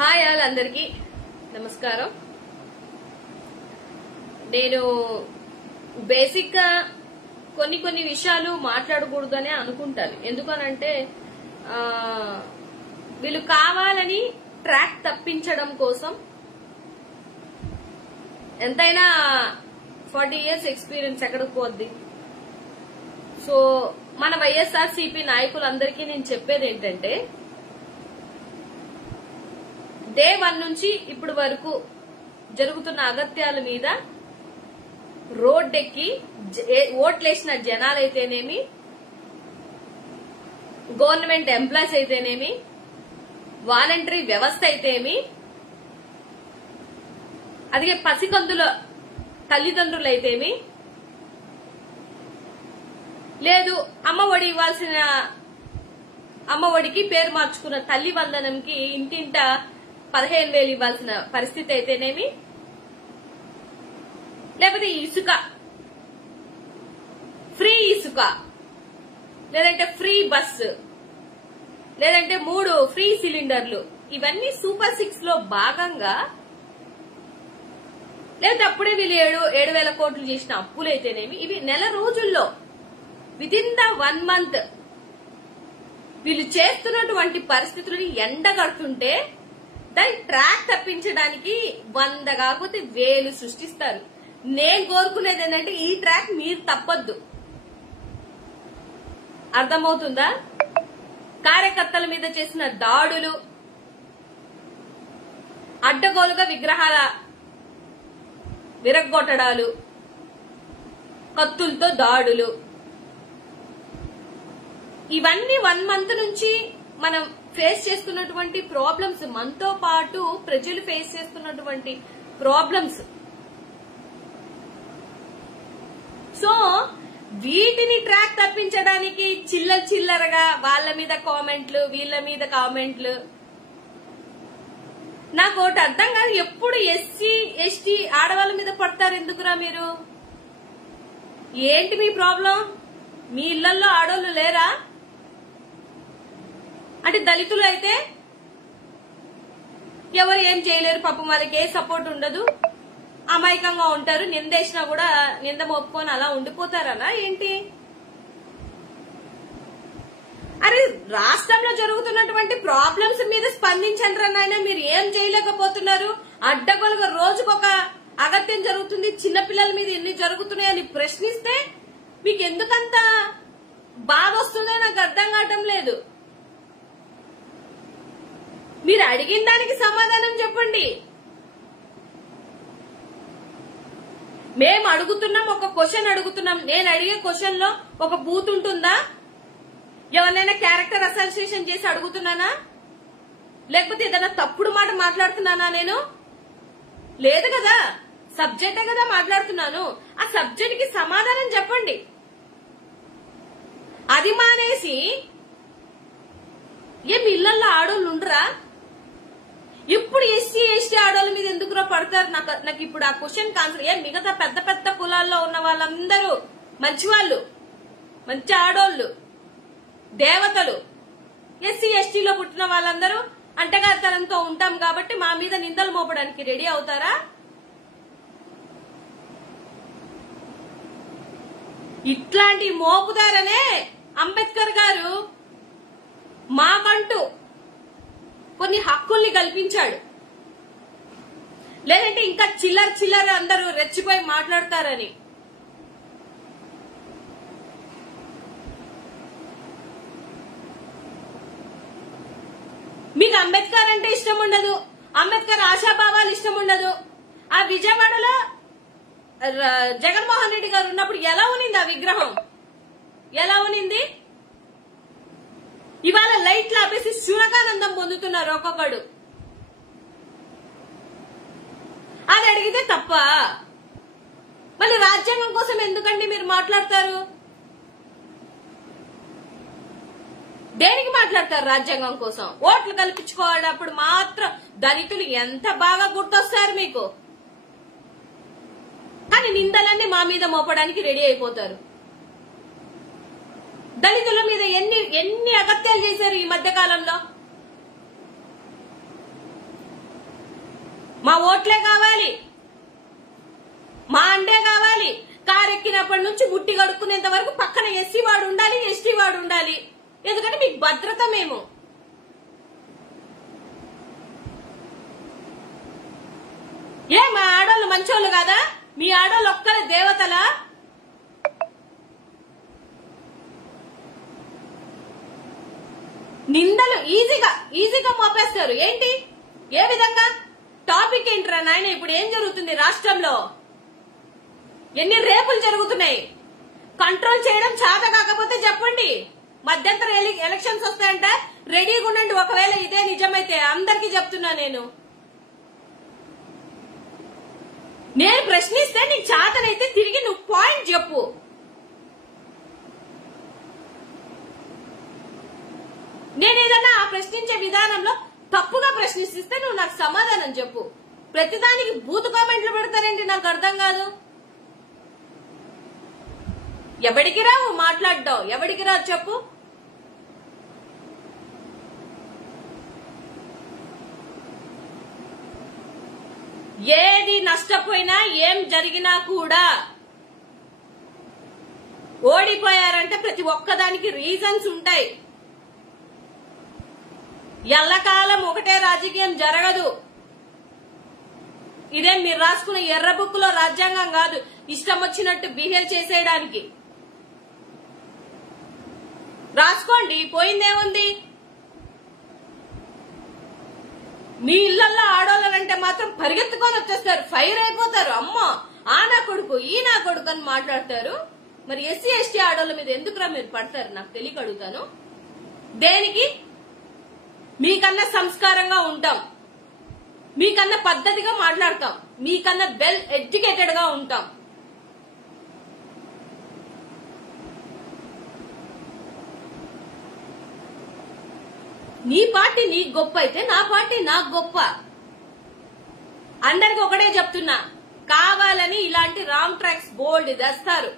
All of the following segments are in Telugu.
హాయ్ ఆల్ అందరికి నమస్కారం. నేను బేసిక్ గా కొన్ని విషయాలు మాట్లాడకూడదనే అనుకుంటాను. ఎందుకనంటే వీళ్ళు కావాలని ట్రాక్ తప్పించడం కోసం ఎంతైనా 40 years ఎక్స్పీరియన్స్ ఎక్కడికి పోద్ది. సో మన వైఎస్ఆర్సీపీ నాయకులందరికీ నేను చెప్పేది ఏంటంటే, డే 1 నుంచి ఇప్పుడు వరకు జరుగుతున్న అగత్యాల మీద రోడ్డెక్కి ఓట్లేసిన జనాలైతేనేమి, గవర్నమెంట్ ఎంప్లాయీస్ అయితేనేమి, వాలంటరీ వ్యవస్థ అయితేమి, అదే పసికందుల తల్లిదండ్రులైతేమి, లేదు అమ్మఒడి ఇవ్వాల్సిన అమ్మఒడికి పేరు మార్చుకున్న తల్లి వందనంకి ఇంటింట 15,000 ఇవ్వాల్సిన పరిస్థితి అయితేనేమి, లేకపోతే ఇసుక ఫ్రీ ఇసుక, లేదంటే ఫ్రీ బస్సు, లేదంటే 3 ఫ్రీ సిలిండర్లు, ఇవన్నీ సూపర్ 6 లో భాగంగా, లేకపోతే అప్పుడే వీళ్ళు 7,000 కోట్లు చేసిన అప్పులైతేనేమి, ఇవి నెల రోజుల్లో వితిన్ ద 1 month వీళ్ళు చేస్తున్నటువంటి పరిస్థితులని ఎండగడుతుంటే దాన్ని ట్రాక్ తప్పించడానికి 100 కాకపోతే 1000 సృష్టిస్తారు. నేను కోరుకునేది ఏంటంటే ఈ ట్రాక్ మీరు తప్పొద్దు. అర్థమవుతుందా? కార్యకర్తల మీద చేసిన దాడులు, అడ్డగోలుగా విగ్రహాల విరగ్గొట్టడాలు, కత్తులతో దాడులు, ఇవన్నీ 1 month నుంచి మనం ఫేస్ చేస్తున్నటువంటి ప్రాబ్లమ్స్, మనతో పాటు ప్రజలు ఫేస్ చేస్తున్నటువంటి ప్రాబ్లమ్స్. సో వీటిని ట్రాక్ తప్పించడానికి చిల్లరగా వాళ్ళ మీద కామెంట్లు, వీళ్ళ మీద కామెంట్లు. నాకు ఒకటి అర్థం కాదు, ఎప్పుడు ఎస్సీ ఎస్టీ ఆడవాళ్ళ మీద పడతారు ఎందుకురా మీరు? ఏంటి మీ ప్రాబ్లం? మీ ఇళ్లలో ఆడవాళ్ళు లేరా? అంటే దళితులు అయితే ఎవరు ఏం చేయలేరు, పాపం వాళ్ళకి ఏ సపోర్ట్ ఉండదు, అమాయకంగా ఉంటారు, నిందేసినా కూడా నింద మోపుకొని అలా ఉండిపోతారనా ఏంటి? అరే రాష్ట్రంలో జరుగుతున్నటువంటి ప్రాబ్లమ్స్ మీద స్పందించండి అన్నైనా మీరు ఏం చేయలేకపోతున్నారు? అడ్డగోలుగా రోజుకొక అగత్యం జరుగుతుంది, చిన్నపిల్లల మీద ఎన్ని జరుగుతున్నాయని ప్రశ్నిస్తే మీకు ఎందుకంత బాధ వస్తుందో నాకు అర్థం కావటం లేదు. మీరు అడిగిన దానికి సమాధానం చెప్పండి. మేము అడుగుతున్నాం, ఒక క్వశ్చన్ అడుగుతున్నాం. నేను అడిగే క్వశ్చన్ లో ఒక బూత్ ఉంటుందా? ఎవరినైనా క్యారెక్టర్ అసోసియేషన్ చేసి అడుగుతున్నానా? లేకపోతే ఏదైనా తప్పుడు మాట మాట్లాడుతున్నానా? నేను లేదు కదా, సబ్జెక్టే కదా మాట్లాడుతున్నాను. ఆ సబ్జెక్ట్ కి సమాధానం చెప్పండి. అది మానేసి ఏం ఇళ్లలో ఆడోళ్ళు ఉండరా? ఇప్పుడు ఎస్సీ ఎస్టీ ఆడోళ్ళ మీద ఎందుకురా పడతారు? నాకు ఇప్పుడు ఆ క్వశ్చన్ ఆన్సర్. ఏం మిగతా పెద్ద పెద్ద కులాల్లో ఉన్న వాళ్ళందరూ మంచి వాళ్ళు, మంచి ఆడోళ్ళు, దేవతలు. ఎస్సీ ఎస్టీలో పుట్టిన వాళ్ళందరూ అంటగారితనంతో ఉంటాం కాబట్టి మా మీద నిందలు మోపడానికి రెడీ అవుతారా? ఇట్లాంటి మోపుదారనే అంబేద్కర్ గారు మాకంటూ కొన్ని హక్కుల్ని కల్పించాడు. లేదంటే ఇంకా చిల్లర అందరూ రెచ్చిపోయి మాట్లాడతారని. మీకు అంబేద్కర్ అంటే ఇష్టం ఉండదు, అంబేద్కర్ ఆశాభావాలు ఇష్టం ఉండదు. ఆ విజయవాడలో జగన్మోహన్ రెడ్డి గారు ఉన్నప్పుడు ఎలా ఉనింది ఆ విగ్రహం? ఎలా ఉనింది? ఇవాళ లైట్లు ఆపేసి శూనకానందం పొందుతున్నారు ఒక్కొక్కడు. అది అడిగితే తప్ప. మళ్ళీ రాజ్యాంగం కోసం ఎందుకండి మీరు మాట్లాడతారు? దేనికి మాట్లాడతారు? రాజ్యాంగం కోసం ఓట్లు కల్పించుకోవాలన్నప్పుడు మాత్రం దళితులు ఎంత బాగా గుర్తొస్తారు మీకు. కానీ నిందలన్నీ మా మీద మోపడానికి రెడీ అయిపోతారు. దళితుల మీద ఎన్ని అగత్యాలు చేశారు ఈ మధ్య కాలంలో? మా ఓట్లే కావాలి, మా అండే కావాలి. కారు ఎక్కినప్పటి నుంచి బుట్టి కడుక్కునేంత వరకు పక్కన ఎస్సీ వాడు ఉండాలి, ఎస్టీ వాడు ఉండాలి. ఎందుకంటే మీకు భద్రత మేము. మా ఆడోళ్ళు మంచోళ్ళు కాదా? మీ ఆడోళ్ళు ఒక్కరే దేవతలా? నిందలు ఈజీగా మోపేస్తారు. ఏంటి, ఏ విధంగా? టాపిక్ ఏంట్రా నాయన? ఇప్పుడు ఏం జరుగుతుంది రాష్ట్రంలో? ఎన్ని రేపులు జరుగుతున్నాయి? కంట్రోల్ చేయడం చేత కాకపోతే చెప్పండి. మధ్యంతర ఎలక్షన్స్ వస్తాయంట, రెడీగా ఉండండి. ఒకవేళ ఇదే నిజమైతే అందరికీ చెప్తున్నా, నేను ప్రశ్నిస్తే నీకు చేతనైతే తిరిగి నువ్వు పాయింట్ చెప్పు. నేను ఏదన్నా ఆ ప్రశ్నించే విధానంలో తప్పుగా ప్రశ్నిస్తే నువ్వు నాకు సమాధానం చెప్పు. ప్రతిదానికి బూతు కామెంట్లు పెడతారేంటి? నాకు అర్థం కాదు. ఎవడికి రావు మాట్లాడ్డావు? ఎవడికి రావు చెప్పు. ఏది నష్టపోయినా ఏం జరిగినా కూడా ఓడిపోయారంటే ప్రతి ఒక్కదానికి రీజన్స్ ఉంటాయి. ఎల్లకాలం ఒకటే రాజకీయం జరగదు. ఇదే మీరు రాసుకున్న ఎర్ర బుక్ లో రాజ్యాంగం కాదు, ఇష్టం వచ్చినట్టు బిహేవ్ చేసేయడానికి. రాసుకోండి, పోయిందేముంది? మీ ఇళ్లలో ఆడోళ్ళనంటే మాత్రం పరిగెత్తుకొని వచ్చేస్తారు, ఫైర్ అయిపోతారు. అమ్మో ఆ నా కొడుకు, ఈ నా కొడుకు అని మాట్లాడతారు. మరి ఎస్సీ ఎస్టీ ఆడోళ్ళ మీద ఎందుకురా మీరు పడతారు? నాకు తెలియక అడుగుతాను. దేనికి? మీకన్నా సంస్కారంగా ఉంటాం, మీకన్నా పద్ధతిగా మాట్లాడతాం, మీకన్నా వెల్ ఎడ్యుకేటెడ్ గా ఉంటాం. నీ పార్టీ నీకు గొప్ప అయితే నా పార్టీ నాకు గొప్ప. అందరికి ఒకటే చెప్తున్నా, కావాలని ఇలాంటి రాంగ్ ట్రాక్స్ బోల్డ్ తెస్తారు.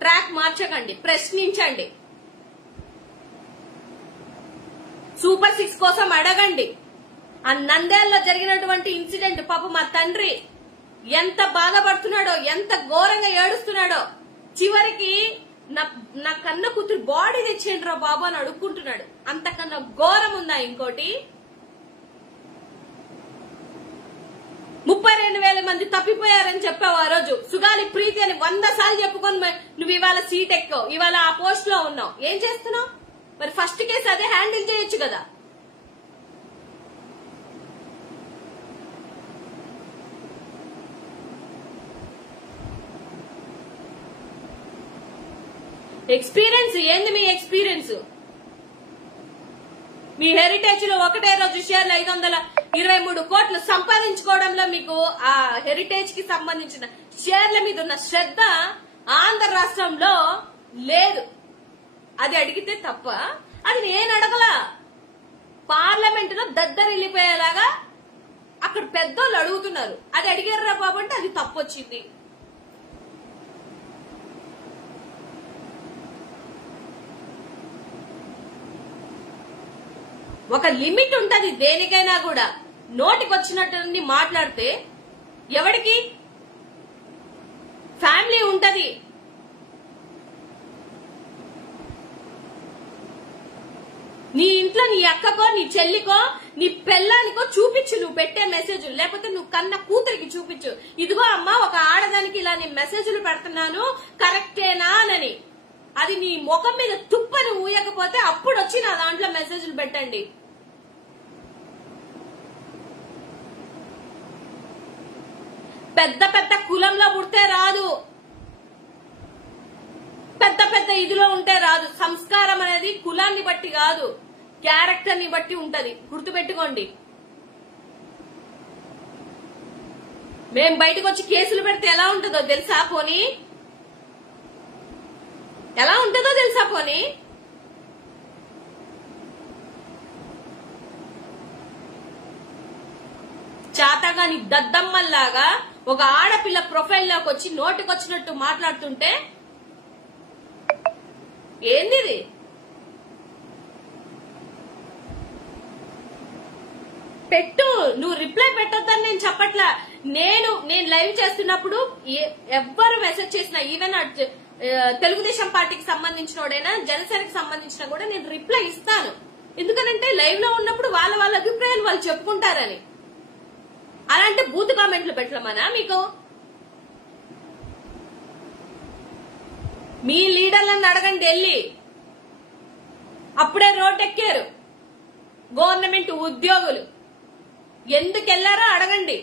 ట్రాక్ మార్చకండి, ప్రశ్నించండి. సూపర్ 6 కోసం అడగండి. ఆ నంద్యాలలో జరిగినటువంటి ఇన్సిడెంట్, పాప మా తండ్రి ఎంత బాధపడుతున్నాడో, ఎంత ఘోరంగా ఏడుస్తున్నాడో. చివరికి నా కన్న కూతురు బాడీ తెచ్చేయండి రా బాబు అని అడుక్కుంటున్నాడు. అంతకన్నా ఘోరం ఉందా ఇంకోటి? 32,000 మంది తప్పిపోయారని చెప్పావు ఆ రోజు. సుగాలి ప్రీతి అని 100 సార్లు చెప్పుకొని నువ్వు ఇవాళ సీట్ ఎక్కావు, ఇవాళ ఆ పోస్ట్ లో ఉన్నావు. ఏం చేస్తున్నావు? మరి ఫస్ట్ కేసు అదే హ్యాండిల్ చేయొచ్చు కదా. ఎక్స్పీరియన్స్ ఏంది మీ ఎక్స్పీరియన్స్? మీ హెరిటేజ్ లో ఒకటే రోజు షేర్లు 523 కోట్లు సంపాదించుకోవడంలో మీకు ఆ హెరిటేజ్ కి సంబంధించిన షేర్ల మీద ఉన్న శ్రద్ధ ఆంధ్ర రాష్ట్రంలో లేదు. అది అడిగితే తప్ప, అది నేను అడగలా. పార్లమెంట్ లో దద్దరిల్లిపోయేలాగా అక్కడ పెద్దోళ్ళు అడుగుతున్నారు. అది అడిగారా బాబు అంటే అది తప్పు వచ్చింది. ఒక లిమిట్ ఉంటది దేనికైనా కూడా. నోటికొచ్చినట్టు మాట్లాడితే ఎవడికి? ఫ్యామిలీ ఉంటది. నీ ఇంట్లో నీ అక్కకో, నీ చెల్లికో, నీ పెళ్ళానికో చూపించు నువ్వు పెట్టే మెసేజ్లు. లేకపోతే నువ్వు కన్న కూతురికి చూపించు, ఇదిగో అమ్మా ఒక ఆడదానికి ఇలా నేను మెసేజ్లు పెడుతున్నాను, కరెక్టేనా అని. అది నీ ముఖం మీద తుప్పని ఊయకపోతే అప్పుడు వచ్చి నా దాంట్లో మెసేజ్లు పెట్టండి. పెద్ద పెద్ద కులంలో పుడితే రాదు, పెద్ద పెద్ద ఇదిలో ఉంటే రాదు. సంస్కారం అనేది కులాన్ని బట్టి కాదు, క్యారెక్టర్ ని బట్టి ఉంటది. గుర్తుపెట్టుకోండి. మేం బయటకు వచ్చి కేసులు పెడితే ఎలా ఉంటుందో తెలుసా? పోనీ ఎలా ఉంటుందో తెలుసా? పోనీ చాతగాని దద్దమ్మల్లాగా ఒక ఆడపిల్ల ప్రొఫైల్లోకి వచ్చి నోటికొచ్చినట్టు మాట్లాడుతుంటే ఏంది? పెట్టు, నువ్వు రిప్లై పెట్టొద్దని నేను చెప్పట్లా. నేను లైవ్ చేస్తున్నప్పుడు ఎవ్వరు మెసేజ్ చేసినా, ఈవెన్ తెలుగుదేశం పార్టీకి సంబంధించినోడైనా జనసేనకి సంబంధించినా కూడా నేను రిప్లై ఇస్తాను. ఎందుకనంటే లైవ్ లో ఉన్నప్పుడు వాళ్ళ అభిప్రాయాలు వాళ్ళు చెప్పుకుంటారని. అలాంటి బూత్ కామెంట్లు పెట్టమనా మీకు? మీ లీడర్లను అడగండి వెళ్ళి. అప్పుడే రోడ్డెక్కారు గవర్నమెంట్ ఉద్యోగులు, ఎందుకు వెళ్లారో అడగండి.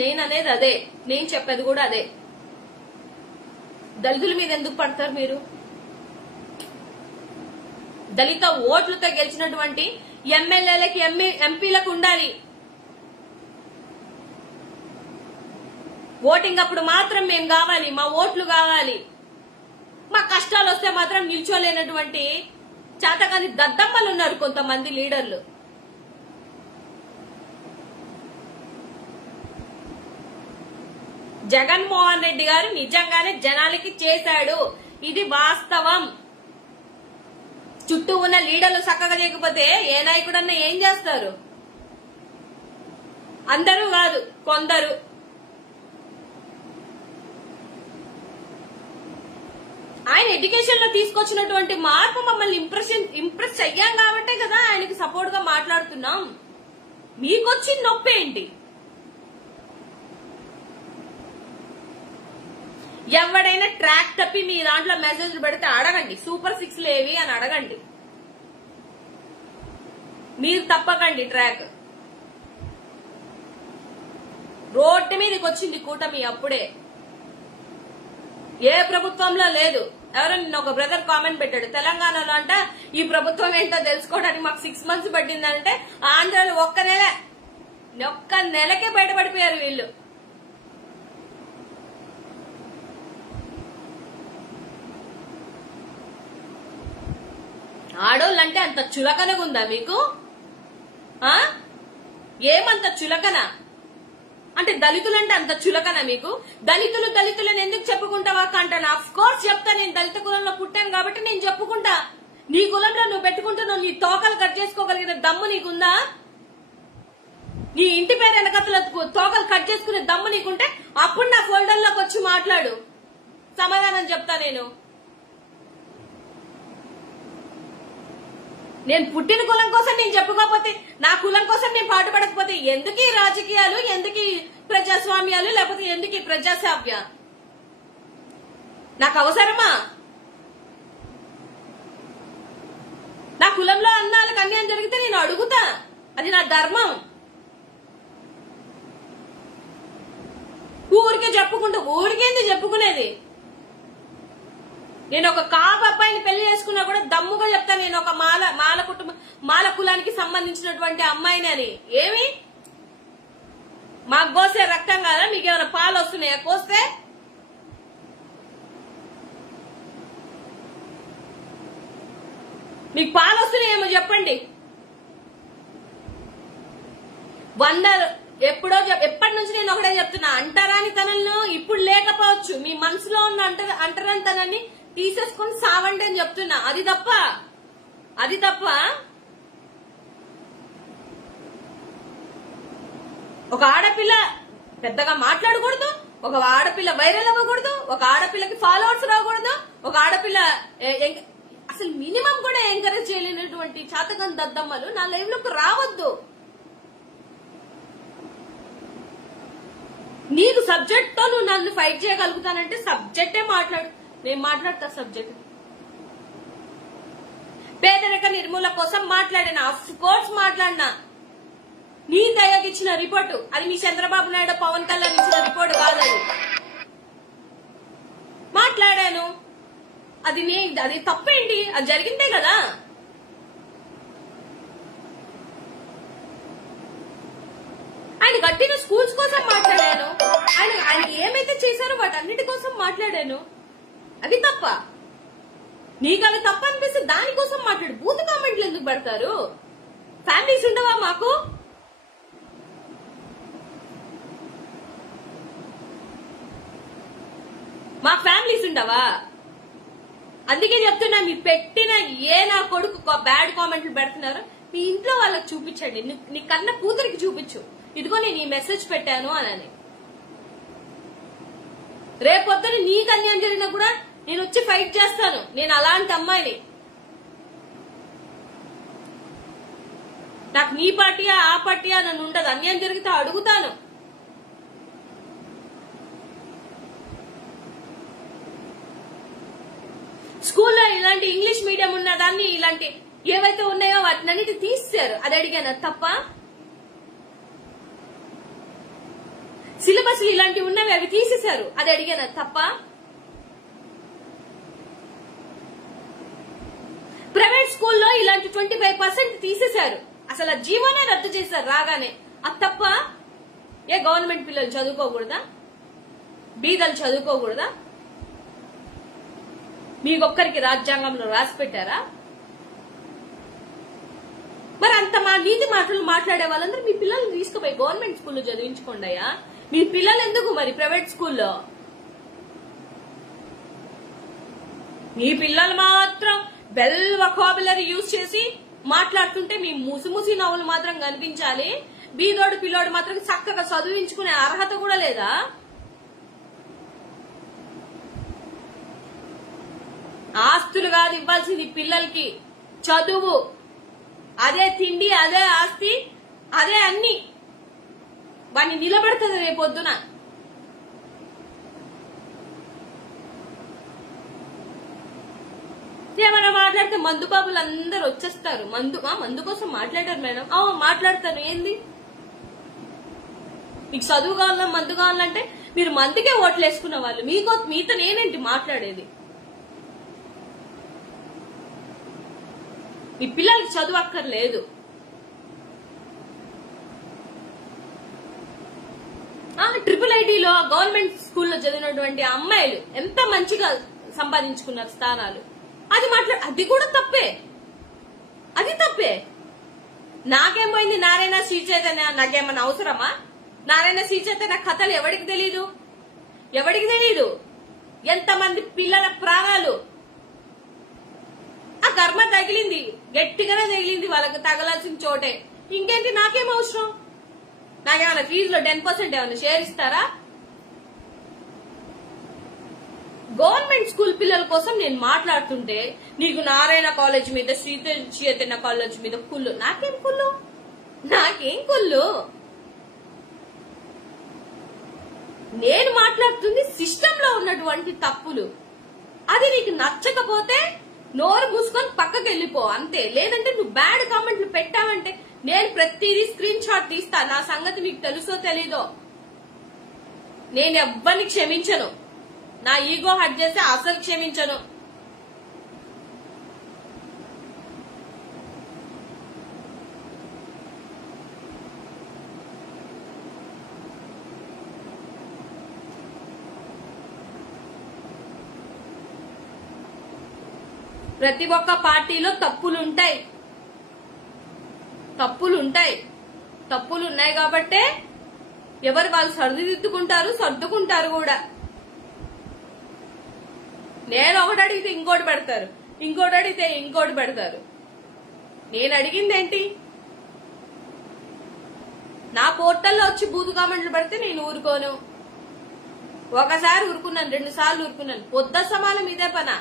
నేననేది అదే, నేను చెప్పేది కూడా అదే. దళితుల మీద ఎందుకు పడతారు మీరు? దళిత ఓట్లతో గెలిచినటువంటి ఎమ్మెల్యేలకి ఎంపీలకు ఉండాలి. ఓటింగ్ అప్పుడు మాత్రం మేము కావాలి, మా ఓట్లు కావాలి. మా కష్టాలు వస్తే మాత్రం నిల్చోలేనటువంటి చేతకాని దద్దమ్మలు ఉన్నారు కొంతమంది లీడర్లు. జగన్మోహన్ రెడ్డి గారు నిజంగానే జనాలకి చేశాడు, ఇది వాస్తవం. చుట్టూ ఉన్న లీడర్లు చక్కగా చేయకపోతే ఏ నాయకుడన్నా ఏం చేస్తారు? అందరూ కాదు, కొందరు. ఆయన ఎడ్యుకేషన్ లో తీసుకొచ్చినటువంటి మార్పు మమ్మల్ని ఇంప్రెస్ అయ్యాం కాబట్టే కదా ఆయనకి సపోర్ట్ గా మాట్లాడుతున్నాం. మీకొచ్చిన నొప్పి ఏంటి? ఎవడైనా ట్రాక్ తప్పి మీ దాంట్లో మెసేజ్ పెడితే అడగండి, సూపర్ 6 లేవి అని అడగండి. మీరు తప్పకండి ట్రాక్. రోడ్డు మీదకి వచ్చింది కూటమి అప్పుడే, ఏ ప్రభుత్వంలో లేదు. ఎవరో నిన్న ఒక బ్రదర్ కామెంట్ పెట్టాడు, తెలంగాణలో అంట ఈ ప్రభుత్వం ఏంటో తెలుసుకోవడానికి మాకు 6 months పట్టిందంటే, ఆంధ్రాలో ఒక్క నెలకే బయటపడిపోయారు వీళ్ళు. ఆడోళ్ళంటే అంత చులకనగా ఉందా మీకు? ఏమంత చులకన అంటే దళితులంటే అంత చులకన మీకు? దళితులను ఎందుకు చెప్పుకుంటావా అంటాను. అఫ్ కోర్స్ చెప్తా, నేను దళిత కులంలో పుట్టాను కాబట్టి నేను చెప్పుకుంటా. నీ కులంలో నువ్వు పెట్టుకుంటున్నావు, నీ తోకలు కట్ చేసుకోగలిగిన దమ్ము నీకుందా? నీ ఇంటి పేరు వెనకతల తోకలు కట్ చేసుకునే దమ్ము నీకుంటే అప్పుడు నా ఫోల్డర్ లోకి వచ్చి మాట్లాడు, సమాధానం చెప్తా. నేను పుట్టిన కులం కోసం నేను చెప్పుకోకపోతే, నా కులం కోసం నేను పాటుపడకపోతే ఎందుకు ఈ రాజకీయాలు, ఎందుకు ఈ ప్రజాస్వామ్యాలు, లేకపోతే ఎందుకు ఈ ప్రజాస్వామ్య? నాకు అవసరమా? నా కులంలో అన్నాలకు అన్యాయం జరిగితే నేను అడుగుతా, అది నా ధర్మం. ఊరికేంది చెప్పుకునేది? నేను ఒక కాపు అబ్బాయిని పెళ్లి చేసుకున్నా కూడా దమ్ముగా చెప్తా, నేను ఒక మాల కులానికి సంబంధించినటువంటి అమ్మాయిని అని. ఏమి మాకు కోసే రక్తం కాదా? మీకేమైనా పాలు వస్తున్నాయా కోస్తే? మీకు పాలు వస్తున్నాయేమో చెప్పండి. ఎప్పటి నుంచి నేను ఒకటే చెప్తున్నా, అంటరానితనంలో ఇప్పుడు లేకపోవచ్చు, మీ మనసులో ఉన్న అంటరానితనాన్ని తీసేసుకుని సావండి అని చెప్తున్నా. అది తప్ప ఒక ఆడపిల్ల పెద్దగా మాట్లాడకూడదు, ఒక ఆడపిల్ల వైరల్ అవ్వకూడదు, ఒక ఆడపిల్లకి ఫాలోవర్స్ రాకూడదు, ఒక ఆడపిల్ల అసలు మినిమం కూడా ఎంకరేజ్ చేయలేనటువంటి చాతకం దద్దమ్మలు నా లైవ్ లోకి రావద్దు. నీకు సబ్జెక్ట్ తో నువ్వు నన్ను ఫైట్ చేయగలుగుతానంటే సబ్జెక్టే మాట్లాడు, నేను మాట్లాడతా సబ్జెక్ట్. పేదరిక నిర్మూలన కోసం మాట్లాడినా, ఆఫ్ కోర్స్ మాట్లాడినా. నీతి ఆయోగ్ ఇచ్చిన రిపోర్టు, అది మీ చంద్రబాబు నాయుడు పవన్ కళ్యాణ్ ఇచ్చిన రిపోర్టు కాదని మాట్లాడాను. అది తప్పేంటి? అది జరిగిందే కదా. ఆయన కట్టిన స్కూల్స్ కోసం మాట్లాడాను, ఆయన ఏమైతే చేశారో వాటన్నిటి కోసం మాట్లాడాను. అది తప్ప? నీకు అవి తప్ప అనిపిస్తే దానికోసం మాట్లాడు. బూత్ కామెంట్లు ఎందుకు పెడతారు? ఫ్యామిలీస్ ఉండవా మాకు? మా పెట్టుండవా? అందుకే చెప్తున్నా, మీ పెట్టిన నా కొడుకు బ్యాడ్ కామెంట్లు పెడుతున్నారు, మీ ఇంట్లో వాళ్ళకి చూపించండి. నీ కన్న కూతురికి చూపించు, ఇదిగో నేను ఈ మెసేజ్ పెట్టాను అని. రేపొద్దున నీకు అన్యాయం జరిగినా కూడా నేను వచ్చి ఫైట్ చేస్తాను. నేను అలాంటి అమ్మాయిని. నాకు నీ పార్టీయా ఆ పార్టీయా నన్ను ఉండదు. అన్యాయం జరిగితే అడుగుతాను. స్కూల్లో ఇలాంటి ఇంగ్లీష్ మీడియం ఉన్నదాన్ని ఇలాంటి ఏవైతే ఉన్నాయో వాటినన్నిటి తీసేశారు. అది అడిగాను తప్ప. సిలబస్ ఇలాంటివి ఉన్నవి అవి తీసేశారు. అది అడిగాను తప్ప. ప్రైవేట్ స్కూల్లో ఇలాంటి 25% తీసేశారు. అసలు జీవోనే రద్దు చేశారు రాగానే. అది తప్ప. ఏ గవర్నమెంట్ పిల్లలు చదువుకోకూడదా? బీదలు చదువుకోకూడదా? మీకొక్కరికి రాజ్యాంగంలో రాసి పెట్టారా? మరి అంత మా నీతి మాటలు మాట్లాడే వాళ్ళందరూ మీ పిల్లల్ని తీసుకుపోయి గవర్నమెంట్ స్కూల్లో చదివించుకోండి అయ్యా. మీ పిల్లలు ఎందుకు మరి ప్రైవేట్ స్కూల్లో? మీ పిల్లలు మాత్రం వెల్ వొకాబులరీ యూజ్ చేసి మాట్లాడుతుంటే మీ ముసి నవ్వులు మాత్రం కనిపించాలి. బీదోడు పిల్లోడు మాత్రం చక్కగా చదివించుకునే అర్హత కూడా లేదా? ఆస్తులు కాదు ఇవ్వాల్సింది పిల్లలకి, చదువు. అదే తిండి, అదే ఆస్తి, అదే అన్ని. వాడిని నిలబెడుతుంది రేపొద్దున. ఏమైనా మాట్లాడితే మందు బాబులు అందరు వచ్చేస్తారు. మందు కోసం మాట్లాడారు మేడం. మాట్లాడతాను. ఏంది మీకు చదువు కావాలన్నా మందు కావాలంటే మీరు మందుకే ఓట్లు వేసుకున్న వాళ్ళు. మీతో నేనేంటి మాట్లాడేది? మీ పిల్లలకి చదువు అక్కర్లేదు. IITలో గవర్నమెంట్ స్కూల్లో చదివినటువంటి అమ్మాయిలు ఎంత మంచిగా సంపాదించుకున్నారు స్థానాలు. అది కూడా తప్పే. అది తప్పే. నాకేం పోయింది నారాయణ శ్రీ చైతన్య? నాకేమన్నా అవసరమా? నారాయణ శ్రీ చైతన్య కథలు ఎవరికి తెలీదు? ఎంతమంది పిల్లల ప్రాణాలు ఆ కర్మ తగిలింది, గట్టిగానే తగిలింది. వాళ్ళకి తగలాల్సిన చోటే. ఇంకేంటి? నాకేం అవసరం? నాకేమన్నా ఫీజులో 10% ఏమన్నా షేర్ ఇస్తారా? గవర్నమెంట్ స్కూల్ పిల్లల కోసం నేను మాట్లాడుతుంటే నీకు నారాయణ కాలేజ్ మీద, శ్రీ చైతన్య కాలేజ్ మీద కుళ్ళు. నాకేం కుళ్ళు? నేను మాట్లాడుతుంది సిస్టమ్ లో ఉన్నటువంటి తప్పులు. అది నీకు నచ్చకపోతే నోరు మూసుకొని పక్కకి వెళ్ళిపో అంతే. లేదంటే నువ్వు బ్యాడ్ కామెంట్లు పెట్టావంటే నేను ప్రతిదీ స్క్రీన్ షాట్ తీస్తా. నా సంగతి మీకు తెలుసో తెలీదో. నేను ఎవ్వరిని క్షమించను. నా ఈగో హట్ చేస్తే అసలు క్షమించను. ప్రతి ఒక్క పార్టీలో తప్పులుంటాయి. తప్పులు ఉన్నాయి కాబట్టే ఎవరు వాళ్ళు సర్దుకుంటారు కూడా. నేను ఒకటి అడిగితే ఇంకోటి పెడతారు, ఇంకోటి అడిగితే ఇంకోటి పెడతారు. నేను అడిగింది ఏంటి? నా పోర్టల్లో వచ్చి బూతు కామెంట్లు పెడితే నేను ఊరుకోను. ఒకసారి ఊరుకున్నాను, 2 సార్లు ఊరుకున్నాను. పొద్దు సమానం ఇదే పనా?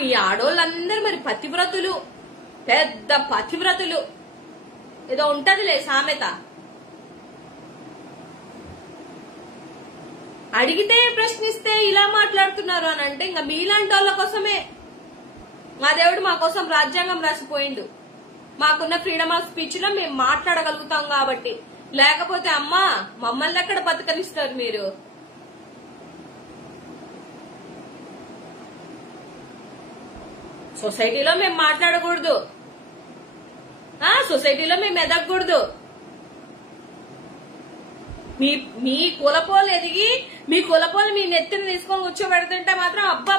మీ ఆడోళ్ళందరూ మరి పతివ్రతులు, పెద్ద పతివ్రతులు. ఏదో ఉంటదిలే సామెత. అడిగితే ప్రశ్నిస్తే ఇలా మాట్లాడుతున్నారు అని అంటే ఇంకా మీలాంటి వాళ్ళ కోసమే. మా దేవుడు మా కోసం రాజ్యాంగం రాసిపోయిండు. మాకున్న ఫ్రీడమ్ ఆఫ్ స్పీచ్ లో మేము మాట్లాడగలుగుతాం కాబట్టి. లేకపోతే అమ్మా మమ్మల్ని ఎక్కడ బతకనిస్తారు మీరు? సొసైటీలో మేము మాట్లాడకూడదు, సొసైటీలో మేము ఎదగకూడదు. మీ కులపోలు ఎదిగి మీ కులపోలు మీ నెత్తిని తీసుకొని కూర్చోబెడుతుంటే మాత్రం అబ్బా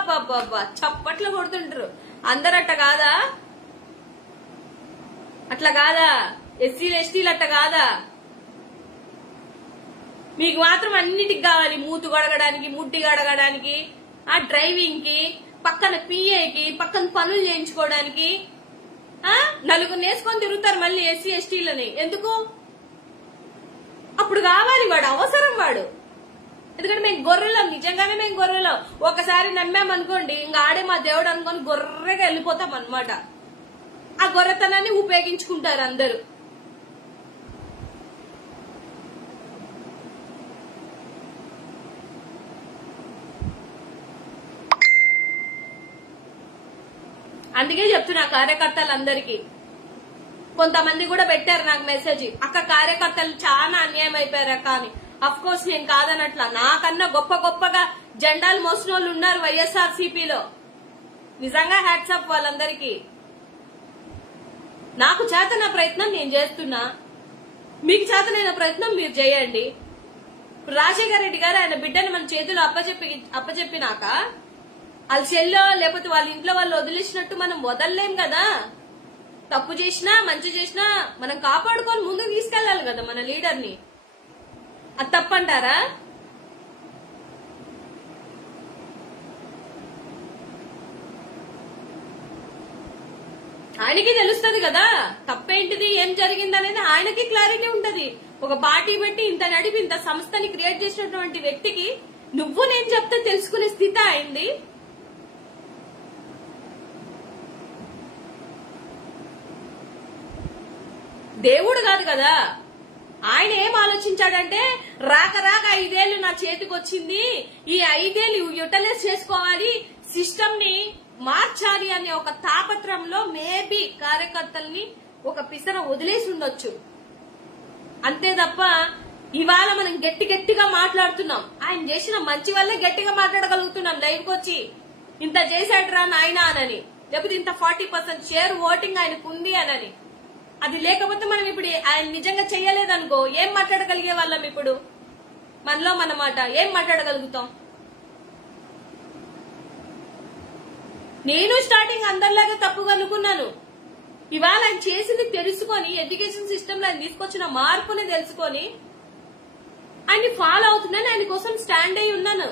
చప్పట్లు కొడుతుంటారు. అందరట్ట కాదా? అట్లా కాదా? ఎస్సీలు ఎస్టీలు అట్ట కాదా? మీకు మాత్రం అన్నిటికి కావాలి, మూతు గడగడానికి, ముట్టి గడగడానికి, ఆ డ్రైవింగ్ కి, పక్కన పిఏకి, పక్కన పనులు చేయించుకోవడానికి నలుగురు నేసుకొని తిరుగుతారు మళ్ళీ ఎస్సీ ఎస్టీలని. ఎందుకు? అప్పుడు కావాలి, వాడు అవసరం వాడు. ఎందుకంటే మేము గొర్రెలం, నిజంగానే మేము గొర్రెలం. ఒకసారి నమ్మామనుకోండి, ఇంకా ఆడే మా దేవుడు అనుకొని గొర్రెగా వెళ్ళిపోతాం అన్నమాట. ఆ గొర్రెతనాన్ని ఉపయోగించుకుంటారు అందరూ. అందుకే చెప్తున్నా కార్యకర్తలందరికీ. కొంతమంది కూడా పెట్టారు నాకు మెసేజ్, అక్క కార్యకర్తలు చాలా అన్యాయం అయిపోయారు అక్క అని. అఫ్ కోర్స్ నేను కాదనట్లా, నాకన్నా గొప్ప గొప్పగా జెండాలు మోసిన వాళ్ళు ఉన్నారు వైఎస్ఆర్ సిపిలో. నిజంగా హ్యాట్స్ ఆఫ్ వాళ్ళందరికీ. నాకు చేతన ప్రయత్నం నేను చేస్తున్నా, మీకు చేతనైన ప్రయత్నం మీరు చేయండి. ఇప్పుడు రాజశేఖర రెడ్డి గారు ఆయన బిడ్డని మన చేతులు అప్పచెప్పినాక వాళ్ళ చెల్లో లేకపోతే వాళ్ళ ఇంట్లో వాళ్ళు వదిలేసినట్టు మనం వదలలేం కదా. తప్పు చేసినా మంచి చేసినా మనం కాపాడుకొని ముందుకు తీసుకెళ్లాలి కదా మన లీడర్ని. అది తప్పంటారా? ఆయనకి తెలుస్తుంది కదా తప్పేంటిది, ఏం జరిగింది అనేది ఆయనకి క్లారిటీ ఉంటది. ఒక పార్టీ పెట్టి ఇంత నడిపి ఇంత సంస్థని క్రియేట్ చేసినటువంటి వ్యక్తికి నువ్వు నేను చెప్తే తెలుసుకునే స్థితి అయింది. దేవుడు కాదు కదా. ఆయన ఏం ఆలోచించాడంటే రాక 5 ఏళ్లు నా చేతికి వచ్చింది, ఈ 5 ఏళ్లు యూటిలైజ్ చేసుకోవాలి, సిస్టమ్ ని మార్చాలి అనే ఒక తాపత్రంలో మేబీ కార్యకర్తల్ని ఒక పిసర వదిలేసి ఉండొచ్చు. అంతే తప్ప ఇవాళ మనం గట్టిగా మాట్లాడుతున్నాం. ఆయన చేసిన మంచి వల్లే గట్టిగా మాట్లాడగలుగుతున్నాం లైవ్కి వచ్చి. ఇంత చేశాడరా నాయన అనని, లేకపోతే ఇంత 40% షేర్ ఓటింగ్ ఆయనకు ఉంది అనని. అది లేకపోతే మనం ఇప్పుడు ఆయన నిజంగా చెయ్యలేదనుకో ఏం మాట్లాడగలిగే వాళ్ళం? ఇప్పుడు మనలో మన మాట ఏం మాట్లాడగలుగుతాం? నేను స్టార్టింగ్ అందరిలాగా తప్పుగా అనుకున్నాను. ఇవాళ ఆయన చేసింది తెలుసుకొని, ఎడ్యుకేషన్ సిస్టమ్ లో ఆయన తీసుకొచ్చిన మార్పుని తెలుసుకొని ఆయన్ని ఫాలో అవుతున్నాను, ఆయన కోసం స్టాండ్ అయి ఉన్నాను.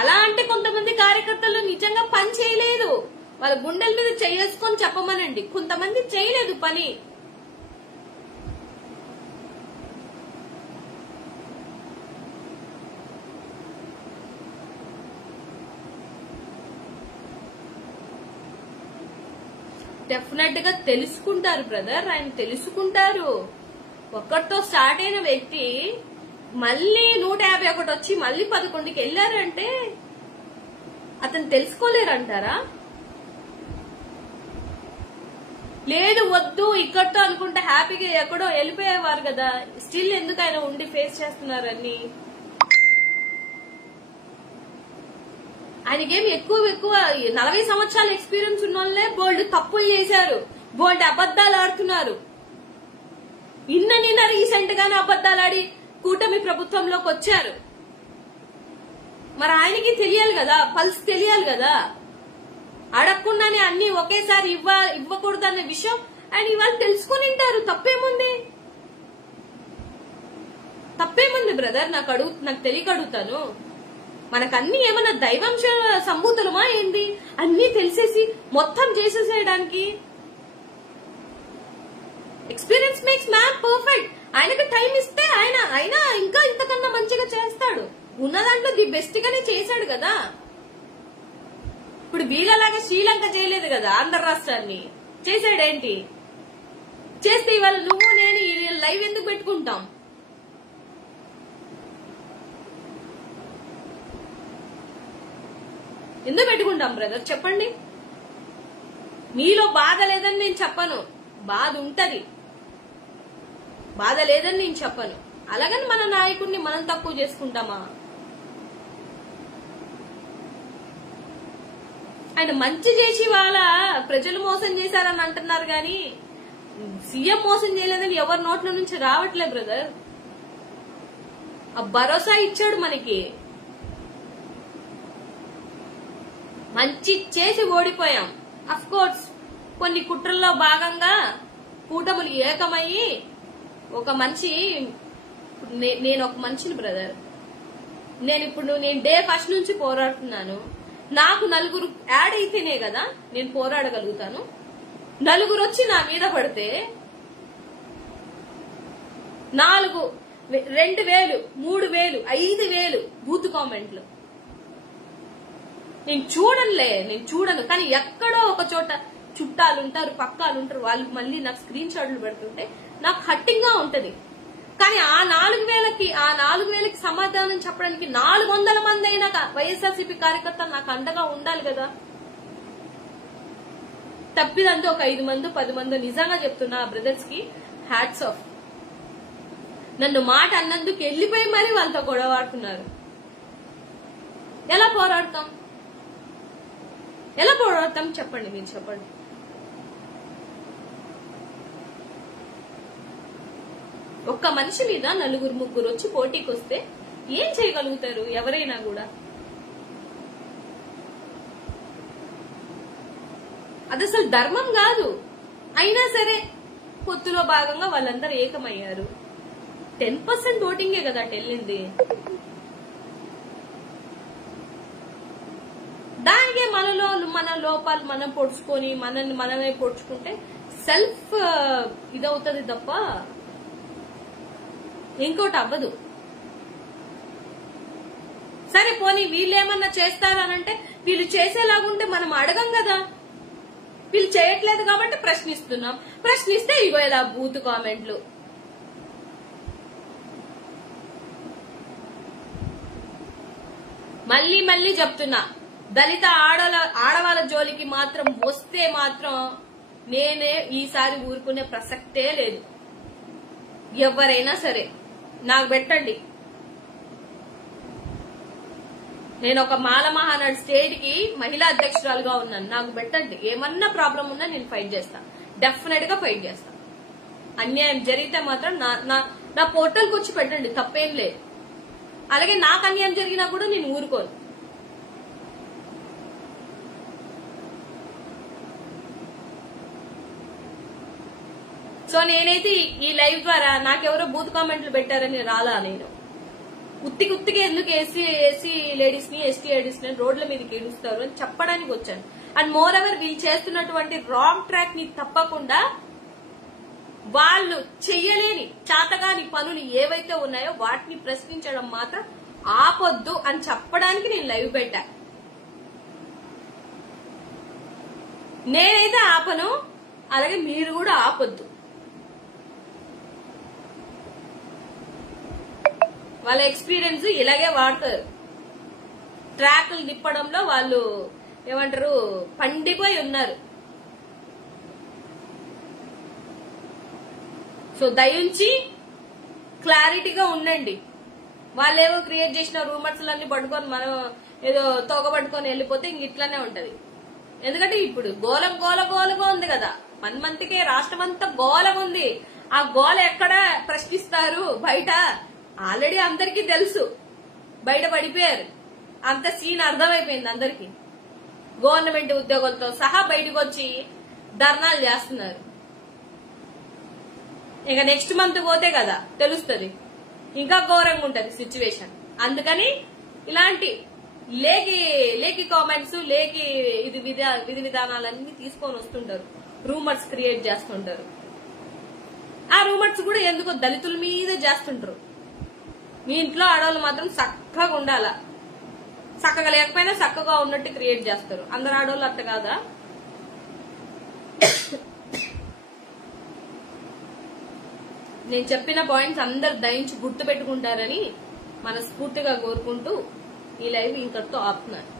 అలా అంటే కొంతమంది కార్యకర్తలు నిజంగా పని చేయలేదు, వాళ్ళ గుండెల మీద చేసుకొని చెప్పమనండి. కొంతమంది చేయలేదు పని. డెఫినెట్ గా తెలుసుకుంటారు బ్రదర్, ఆయన తెలుసుకుంటారు. ఒక్కటితో స్టార్ట్ అయిన వ్యక్తి మళ్ళీ 151 వచ్చి మళ్ళీ 11కి వెళ్ళారంటే అతను తెలుసుకోలేరంటారా? లేదు వద్దు ఇక్కడతో అనుకుంటే హ్యాపీగా ఎక్కడో వెళ్ళిపోయేవారు కదా. స్టిల్ ఎందుకు ఆయన ఉండి ఫేస్ చేస్తున్నారని. ఆయనకేమి ఎక్కువ 40 సంవత్సరాల ఎక్స్పీరియన్స్ ఉన్న వాళ్ళే బోల్డ్ తప్పులు చేశారు, బోల్డ్ అబద్దాలు ఆడుతున్నారు. నిన్న రీసెంట్ గానే అబద్దాలు ఆడి కూటమి ప్రభుత్వంలోకి వచ్చారు. మరి ఆయనకి తెలియాలి కదా, పల్స్ తెలియాలి కదా. అడగకుండానే అన్ని ఒకేసారి ఇవ్వకూడదు అనే విషయం ఆయన ఇవాళ తెలుసుకుని ఉంటారు. తప్పేముంది బ్రదర్? నాకు తెలియక అడుగుతాను. మనకన్నీ ఏమన్నా దైవంశ సంభూతులమా ఏంటి? అన్ని తెలిసేసి మొత్తం చేసేసేయడానికి. Experience makes man perfect. ఆయనకు టైం ఇస్తే ఆయన ఇంకా ఇంతకన్నా మంచిగా చేస్తాడు. ఉన్న దాంట్లో ది బెస్ట్ గానే చేశాడు కదా. ఇప్పుడు వీళ్ళలాగా శ్రీలంక చేయలేదు కదా, ఆంధ్ర రాష్ట్రాన్ని చేశాడేంటి? చేస్తే ఇవాళ నువ్వు నేను లైవ్ ఎందుకు పెట్టుకుంటాం? ఎందుకు పెట్టుకుంటాం బ్రదర్ చెప్పండి? మీలో బాధ లేదని నేను చెప్పను, బాధ ఉంటది. బాధ లేదని నేను చెప్పను. అలాగని మన నాయకుడిని మనం తక్కువ చేసుకుంటామా? ఆయన మంచి చేసి వాళ్ళ ప్రజలు మోసం చేశారని అంటున్నారు గాని సీఎం మోసం చేయలేదని ఎవరి నోట్ల నుంచి రావట్లే బ్రదర్. ఆ భరోసా ఇచ్చాడు మనకి, మంచి చేసి ఓడిపోయాం. అఫ్ కోర్స్ కొన్ని కుట్రల్లో భాగంగా కూటములు ఏకమయ్యి ఒక మనిషి, నేను ఒక మనిషిని బ్రదర్, నేను డే ఫస్ట్ నుంచి పోరాడుతున్నాను. నాకు నలుగురు యాడ్ అయితేనే కదా నేను పోరాడగలుగుతాను. నలుగురు వచ్చి నా మీద పడితే 4,000, 2,000, 3,000, 5,000 బూత్ కామెంట్లు నేను చూడను. కానీ ఎక్కడో ఒక చోట చుట్టాలు ఉంటారు, పక్కాలు ఉంటారు, వాళ్ళు మళ్ళీ నాకు స్క్రీన్ షాట్లు పెడుతుంటే నాకు హట్టింగ్ గా ఉంటది. కానీ ఆ 4,000కి సమాధానం చెప్పడానికి 400 మంది అయినా వైఎస్ఆర్సీపీ కార్యకర్తలు నాకు అండగా ఉండాలి కదా. తప్పిదంతా ఒక 5 మంది 10 మంది. నిజంగా చెప్తున్నా బ్రదర్స్ కి హ్యాట్స్ ఆఫ్. నన్ను మాట అన్నందుకు వెళ్లిపోయి మరీ వాళ్ళతో గొడవాడుతున్నారు. ఎలా పోరాడతాం చెప్పండి, మీరు చెప్పండి. ఒక్క మనిషి మీద 4, 3 వచ్చి పోటీకి వస్తే ఏం చేయగలుగుతారు ఎవరైనా కూడా? అది అసలు ధర్మం కాదు. అయినా సరే పొత్తులో భాగంగా వాళ్ళందరూ ఏకమయ్యారు. 10% ఓటింగే కదా వెళ్ళింది. దానికే మన లోపాలు మనం పొడుచుకొని మనమే పొడుచుకుంటే సెల్ఫ్ ఇదవుతుంది తప్ప ఇంకోటి అవ్వదు. సరే పోనీ వీళ్ళేమన్నా చేస్తారనంటే, వీళ్ళు చేసేలాగుంటే మనం అడగం కదా. వీళ్ళు చేయట్లేదు కాబట్టి ప్రశ్నిస్తున్నాం. ప్రశ్నిస్తే ఇగో ఇలా బూత్ కామెంట్లు. మళ్ళీ చెప్తున్నా, దళిత ఆడవాళ్ళ జోలికి మాత్రం వస్తే మాత్రం నేనే ఈసారి ఊరుకునే ప్రసక్తే లేదు. ఎవరైనా సరే నాకు పెట్టండి. నేను ఒక మాల మహానాడు స్టేట్ కి మహిళా అధ్యక్షురాలుగా ఉన్నాను. నాకు పెట్టండి. ఏమన్నా ప్రాబ్లం ఉన్నా నేను ఫైట్ చేస్తా, డెఫినెట్ గా ఫైట్ చేస్తా. అన్యాయం జరిగితే మాత్రం నా పోర్టల్కి వచ్చి పెట్టండి, తప్పేం లేదు. అలాగే నాకు అన్యాయం జరిగినా కూడా నేను ఊరుకోను. సో నేనైతే ఈ లైవ్ ద్వారా నాకెవరో బూత్ కామెంట్లు పెట్టారని రాలా. నేను ఉత్తికి ఎందుకు ఎస్సీ లేడీస్ ని ఎస్టీ లేడీస్ ని రోడ్ల మీదకి ఏడుస్తారు అని చెప్పడానికి వచ్చాను. అండ్ మోర్ ఎవర్ వీళ్ళు చేస్తున్నటువంటి రాంగ్ ట్రాక్ ని తప్పకుండా వాళ్ళు చెయ్యలేని చాతగాని పనులు ఏవైతే ఉన్నాయో వాటిని ప్రశ్నించడం మాత్రం ఆపొద్దు అని చెప్పడానికి నేను లైవ్ పెట్టా. నేనైతే ఆపను, అలాగే మీరు కూడా ఆపొద్దు. వాళ్ళ ఎక్స్పీరియన్స్ ఇలాగే వాడతారు. ట్రాక్లు తిప్పడంలో వాళ్ళు ఏమంటారు పండిపోయి ఉన్నారు. సో దయించి క్లారిటీగా ఉండండి. వాళ్ళేవో క్రియేట్ చేసిన రూమర్స్లన్నీ పట్టుకొని మనం ఏదో తోక పట్టుకొని వెళ్ళిపోతే ఇంక ఇట్లానే ఉంటది. ఎందుకంటే ఇప్పుడు గోలగా ఉంది కదా, 1 మంత్కే రాష్ట్రం అంతా గోలగా ఉంది. ఆ గోల ఎక్కడ ప్రశ్నిస్తారు? బయట ఆల్రెడీ అందరికీ తెలుసు, బయట పడిపోయారు. అంత సీన్ అర్థమైపోయింది అందరికి. గవర్నమెంట్ ఉద్యోగులతో సహా బయటకు వచ్చి ధర్నాలు చేస్తున్నారు. ఇక నెక్స్ట్ మంత్ పోతే కదా తెలుస్తుంది, ఇంకా ఘోరంగా ఉంటది సిచ్యువేషన్. అందుకని ఇలాంటి లేకి కామెంట్స్, విధి విధానాలన్నీ తీసుకొని వస్తుంటారు, రూమర్స్ క్రియేట్ చేస్తుంటారు. ఆ రూమర్స్ కూడా ఎందుకో దళితుల మీద చేస్తుంటారు. మీ ఇంట్లో ఆడవాళ్ళు మాత్రం చక్కగా ఉండాలా, చక్కగా లేకపోయినా చక్కగా ఉన్నట్టు క్రియేట్ చేస్తారు. అందరు ఆడవాళ్ళు అట్ట కాదా? నేను చెప్పిన పాయింట్స్ అందరు దయించి గుర్తు పెట్టుకుంటారని మనస్ఫూర్తిగా కోరుకుంటూ ఈ లైవ్ ఇంకటితో ఆపుతున్నాను.